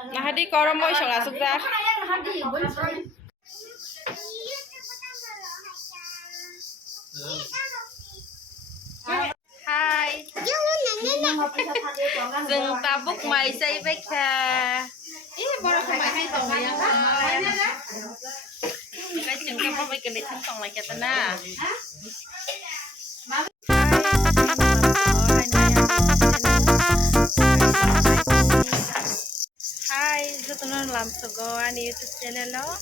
Nah hadi korom mo isang asuk dah. Hai. Dừng tabuk mai say bách ha. Cái chừng cái bao cái này chừng còn lại cái tên à. Hai, rất là làm sogo anh YouTube channel đó.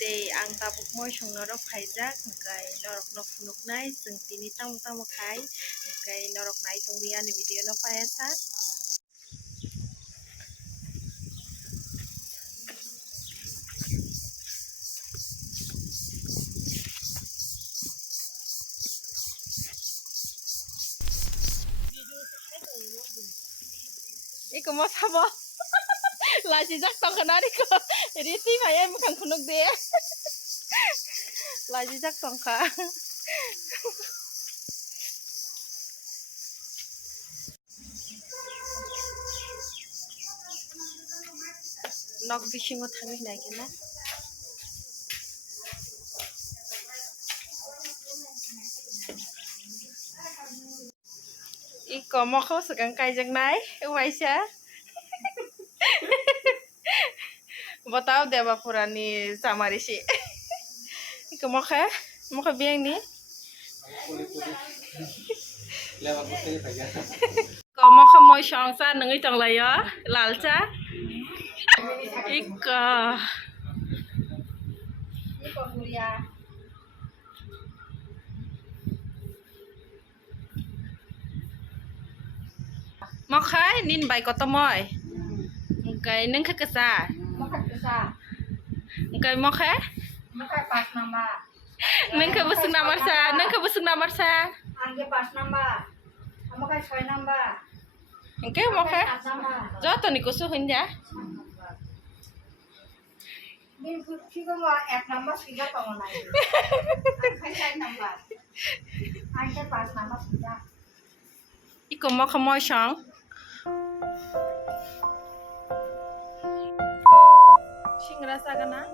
Thì ang tabuk mo sung norok hijack, kay norok nok funuk nai, sung tini tamo tamo kai, kay norok nai tung biyan video no pa yata. Iko mo sabo. Lagi jak tong kana iko. Riti maya mo kang funuk dia. Lagi jak tong ka. Nok fishing mo thangin na kina. Iko mo ko segang kai jang nai, Uwaisya. बताओ देवा पुरानी सामारी सी eco मखा बियांग नी को मखा मोय संसा नंगै तंगलायो लालचा eco मखा निन bye कतमय ओंकाय नों खकसा Engkau mau ke? Mau ke pas nambah. Nengkau busuk nomor sa, nengkau busuk nomor sa. Angge pas nambah. Mau ke 6 nambah. Engkau mau ke? Jatuh nih kusuhin ya. Ini juga mau 1 nambah sudah kamu naik. Angge 6 nambah. Angge pas nambah sudah. Iko mau ke mau sang. Sing rasa kena?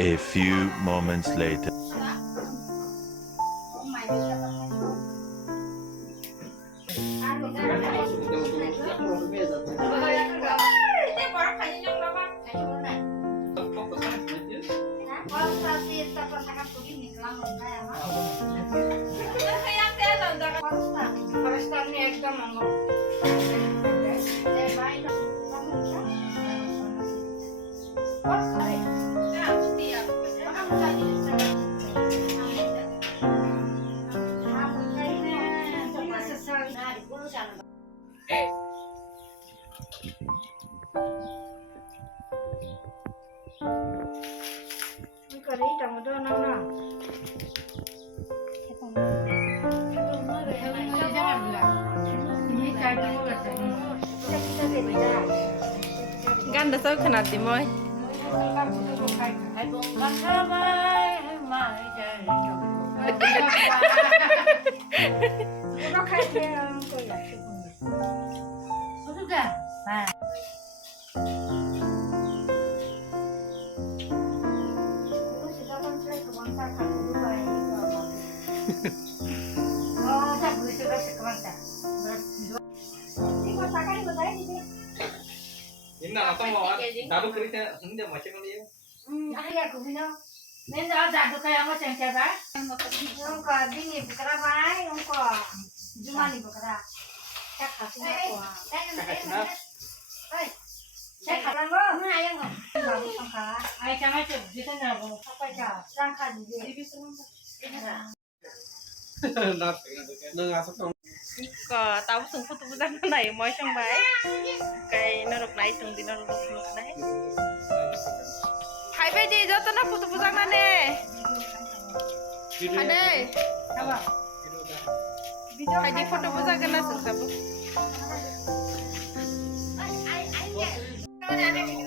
A few moments later. Ganda sao khana di moy. Nah, atau mau taruh keriknya enggak macam dia. Ayah aku bilang, nendak jatuh kayak macam siapa? Engkau bini berkara baik, engkau cuma ni berkara. Cak kasih aku. Cak kalau enggak, mana ayah enggak? Bagus engkau. Ayah cuma tu, bisa nak apa cak? Rangka juga. nâng áo sắc không có tao sung photo bujang này moi sang bai cái norok nai tung di norok phunuk nai hai bai di joto na photo bujang na ne ade hai di photo bujang na sung sabu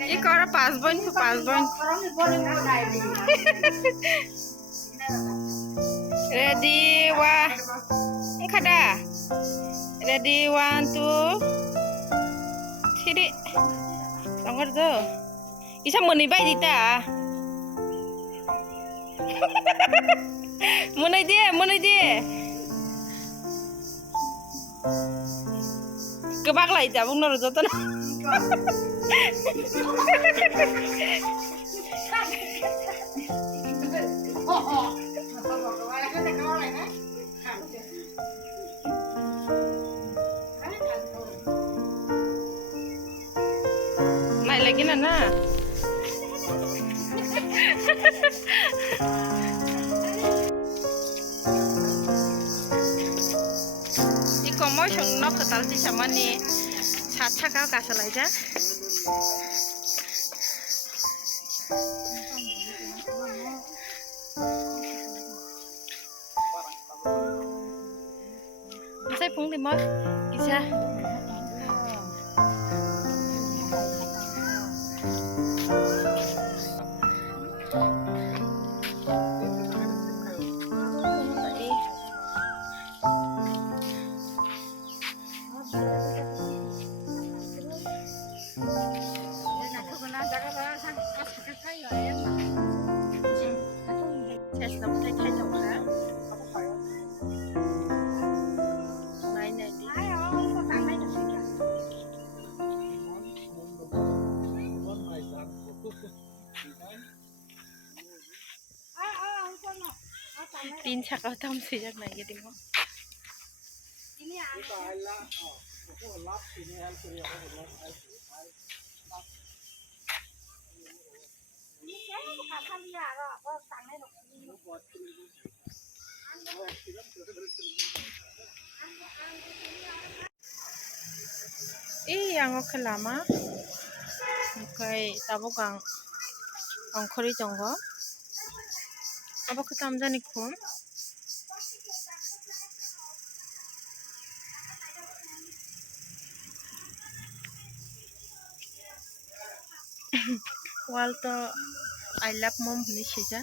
i kora 5 boin ready wah kada ready 1 2 3 langgar do isa muni bai dita munai dia kebak lai ta bung nor joto na naik lagi Nana. Iko mau shong nok ketal si sama ni sacha kau kasih aja. Saya pun di mau kisah. Tin chắc ở trong sự việc này cái tiếng yang oke lama kayak tabok ang angkori jonggo apa ketam jani kum wal to I love mom ni sija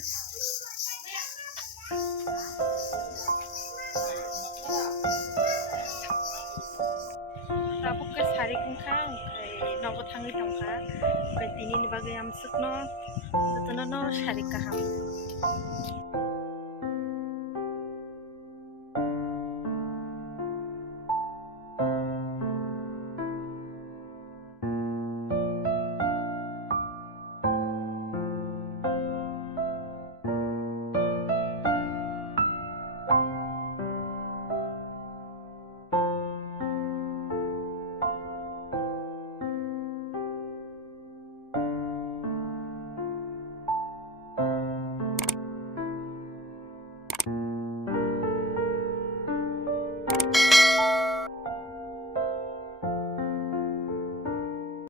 tabok ke sari kungkang nopo tangi tongka ke tini ni bagai am sukno no sari kaham